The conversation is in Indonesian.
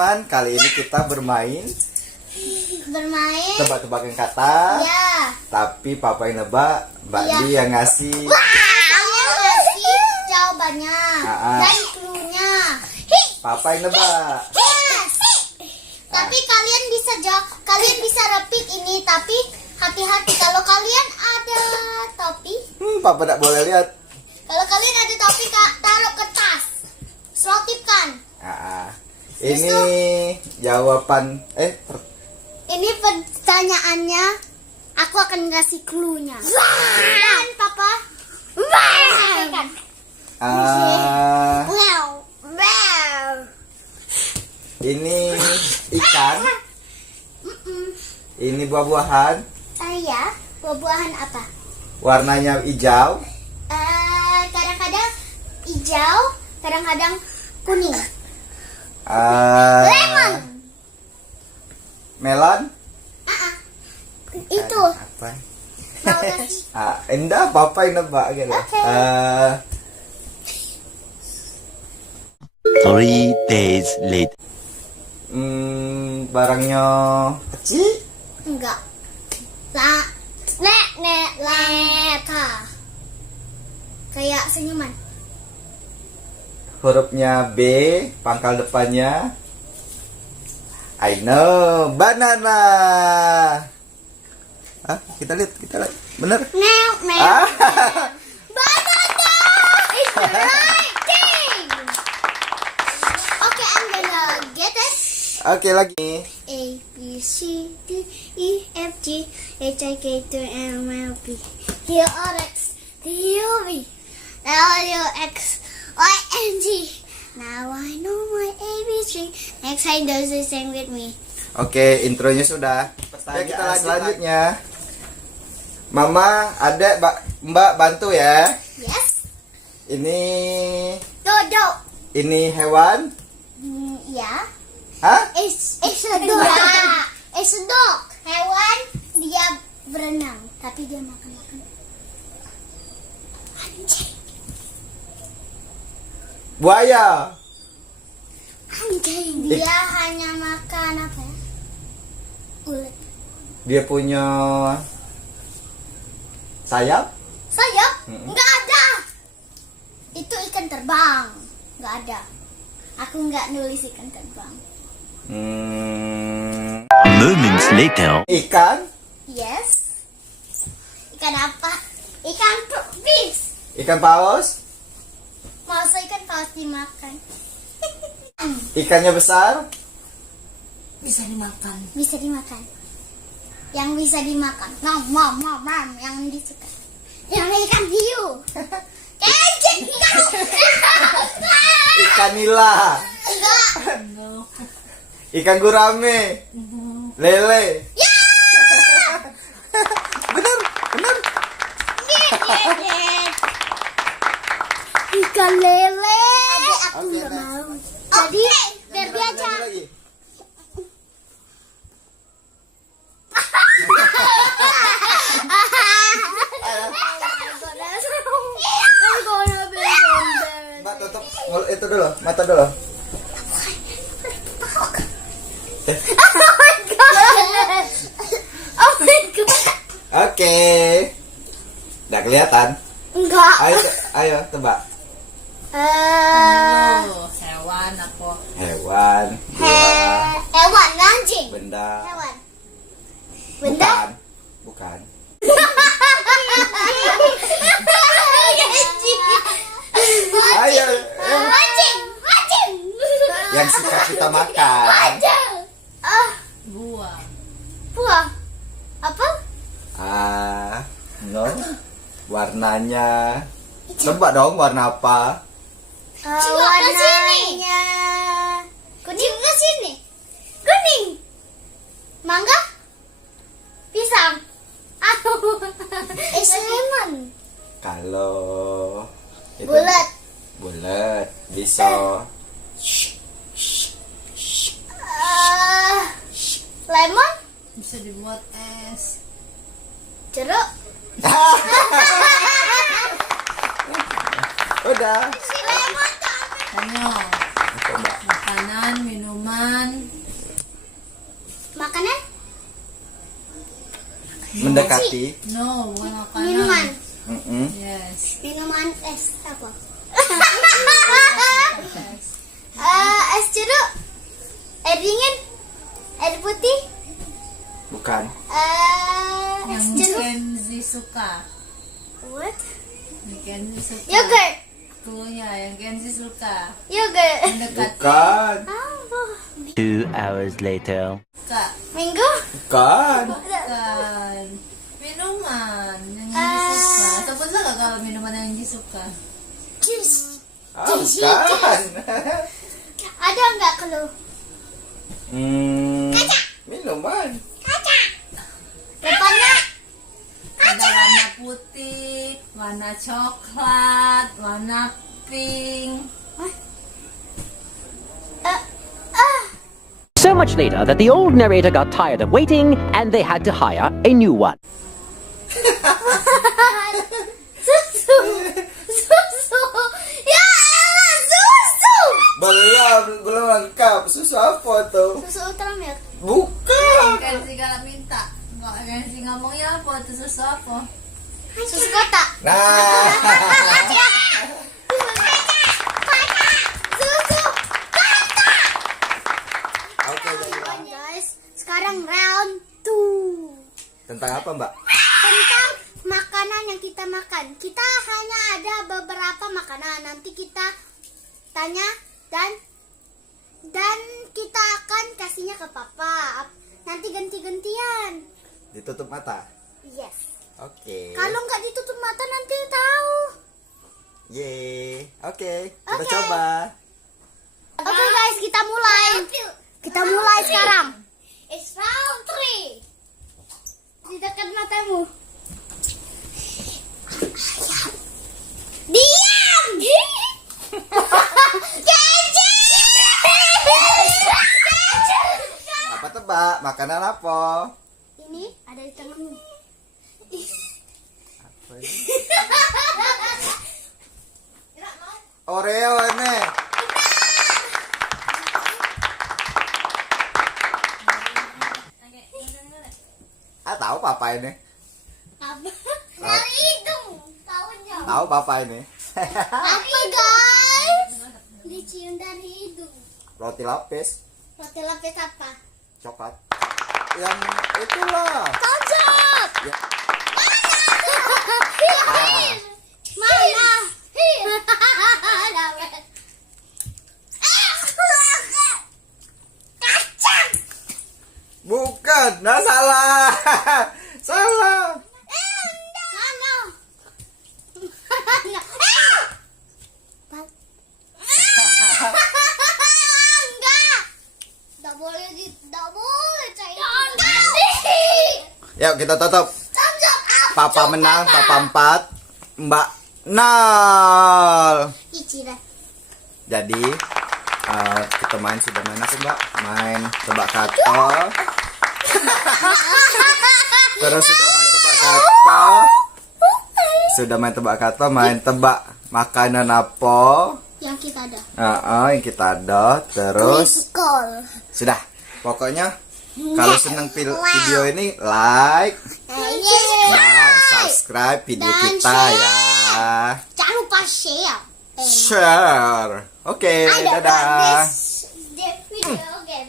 teman-teman, kali ini kita bermain tebak-tebakan kata. Ya. Tapi papa yang nebak, Mbak Iya. Di yang ngasih. Saya ngasih jawabannya dan cluenya. Papa yang nebak. Yes. Tapi kalian bisa repeat ini, tapi hati-hati kalau kalian ada topi. Papa tak boleh lihat. Kalau kalian ada topi, taruh ke tas. Selotipkan. Ini jawaban Ini pertanyaannya. Aku akan ngasih cluenya. Dan papa sampaikan. Ini ikan. Ini buah-buahan. Ya, buah-buahan apa? Warnanya hijau. Kadang-kadang hijau, kadang-kadang kuning. Lemon. Melon. Itu. Apa? Mau kasih. Enggak, papa yang nebak gitu. Oke. 3 days later. Barangnya kecil. Enggak. Leta. Kayak senyuman. Hurufnya B, pangkal depannya. I know, banana. Kita lihat. Bener? Banana is the right thing. Okay, I'm gonna get it. Oke, lagi. A B C D E F G H I K L M N O P Q R X T U V W X Y and Z. Now I know my ABC. Next time does the same with me. Oke, intronya sudah. Ya, kita lanjut selanjutnya. Mama, adek, Mbak bantu ya. Yes. Ini Dodo. hewan. Ya. Hah? It's a dog. It's a dog. Hewan, dia berenang, tapi dia makan. Anjing. Buaya. Anjing. Dia hanya makan apa ya? Ulet. Dia punya sayap. Sayap? Nggak ada. Itu ikan terbang. Nggak ada. Aku nggak nulis ikan terbang. Moments later. Ikan. Yes. Ikan apa? Ikan fish. Ikan paus. Masa ikan paus dimakan? Ikannya besar. Bisa dimakan. Yang bisa dimakan. Yang disuka. Yang ikan hiu. Ikan nila. Enggak. Ikan gurame. Lele. Ya. Bener. Ikan lele. Aku Oke, nggak next. mau. Jadi biar dia aja. Lagi. Mbak tutup itu dulu, mata dulu. Oh my god. Oke. Udah kelihatan. Enggak. Ayo tebak. Hewan apa? Hewan, buah, Hewan anjing. benda. Hewan. Benda. Bukan. Ayo. Anjing. Yang suka kita makan. Buah. Buah. Apa? No. Warnanya. Tebak dong warna apa? Warnanya kuning ke sini. Kuning. Mangga? Pisang. It's lemon. Kalau itu Bulat. bisa Lemon. Bisa dibuat es. Jeruk. udah. Si lemon tuh. Hanya Coba. makanan, minuman, Mendekati. No, bukan makanan. Minuman. Yes. Minuman es apa? Yes. Es jeruk. Air dingin. Air putih. Bukan. Es Yang jeruk. Kenzi suka. What? Yang Kenzi suka. Yogurt. Klunya yang Kenzi suka. Yogurt. Mendekati. Bukan. Oh. 2 hours later. Suka. Mango. Bukan. Bukan. Minuman yang Kenzi suka. Sebut lah kalau minuman yang Kenzi suka. Juice. Bukan. Ada nggak clue? Minuman. Depannya Ada warna putih, warna coklat, warna pink. So much later that the old narrator got tired of waiting and they had to hire a new one. susu. Susu. Ya elah, susu. Belum lengkap. Susu apa tuh? Susu Ultramilk. Bukan. Kenzi kalau minta. Kalau Kenzi ngomongnya apa? Itu susu apa? Susu kotak. Nah. Susu kotak. Oke, baiklah. Guys, sekarang round 2. Tentang apa, Mbak? Tentang makanan yang kita makan. Kita hanya ada beberapa makanan. Nanti kita tanya dan kita akan kasihnya ke papa. Nanti ganti-gantian. Ditutup mata. Yes. Oke. Kalau nggak ditutup mata nanti tahu. Yeay. Oke, kita Oke. coba. Oke guys, kita mulai. Kita mulai sekarang. It's round 3. Di dekat matamu. Diam. Kenji. Apa tebak? Makanan apa? Ini ada di tanganmu. Apa ini? Oreo ini. Tahu papa ini? Apa? Dari hidung. Tahunya. Tahu papa ini? Apa guys? Dicium dari hidung. Roti lapis, Roti lapis apa? coklat. Yang itulah. Tonjok. Ya. Mana? Kacang. Bukan, nah salah. Salah. Mana? Enggak. Enggak boleh cair. Yuk kita tutup. Tonjok apa? Papa menang, papa 4, Mbak 0. Ichiran. Jadi kita sudah main apa, Mbak? Main tebak kata. Terus sudah main tebak kata, main tebak makanan apa? Yang kita ada. Yang kita ada. Terus Call. sudah. Pokoknya kalau senang video ini like dan subscribe video Dan kita share. ya. Jangan lupa share. Share. Oke, I don't dadah. want this video again.